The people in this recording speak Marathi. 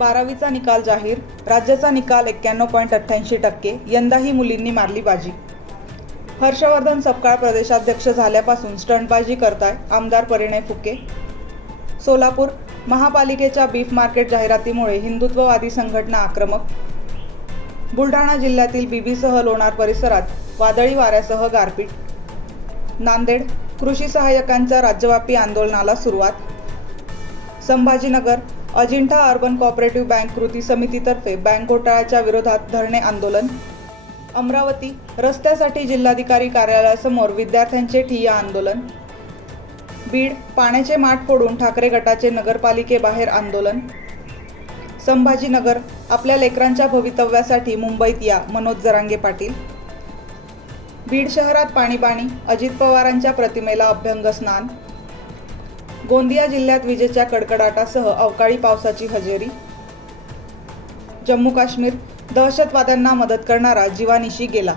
12वीचा निकाल जाहीर. राज्याचा निकाल 91.88%. यंदाही मुलींनी मारली बाजी. हर्षवर्धन सपकाळ प्रदेशाध्यक्ष झाल्यापासून स्टंटबाजी करताय आमदार परिणय फुके. सोलापूर महापालिकेच्या बीफ मार्केट जाहिरातीमुळे हिंदुत्ववादी संघटना आक्रमक. बुलढाणा जिल्ह्यातील बीबीसह लोणार परिसरात वादळी वाऱ्यासह गारपीट. नांदेड कृषी सहाय्यकांच्या राज्यव्यापी आंदोलनाला सुरुवात. Sambhajinagar Ajanta urban cooperative bank कृती समितीतर्फे बँक घोटाळ्याच्या विरोधात धरणे आंदोलन. अमरावती रस्त्यासाठी जिल्हाधिकारी कार्यालयासमोर विद्यार्थ्यांचे ठिय्या आंदोलन. बीड पाण्याचे माठ फोडून ठाकरे गटाचे नगरपालिकेबाहेर आंदोलन. संभाजीनगर आपल्या लेकरांच्या भवितव्यासाठी मुंबईत या मनोज जरांगे पाटील. बीड शहरात पाणीपाणी अजित पवारांच्या प्रतिमेला अभ्यंग स्नान. गोंदिया जिल्ह्यात विजेच्या कडकडाटासह अवकाळी पावसाची हजेरी. जम्मू काश्मीर दहशतवाद्यांना मदत करणारा जीवानिशी गेला.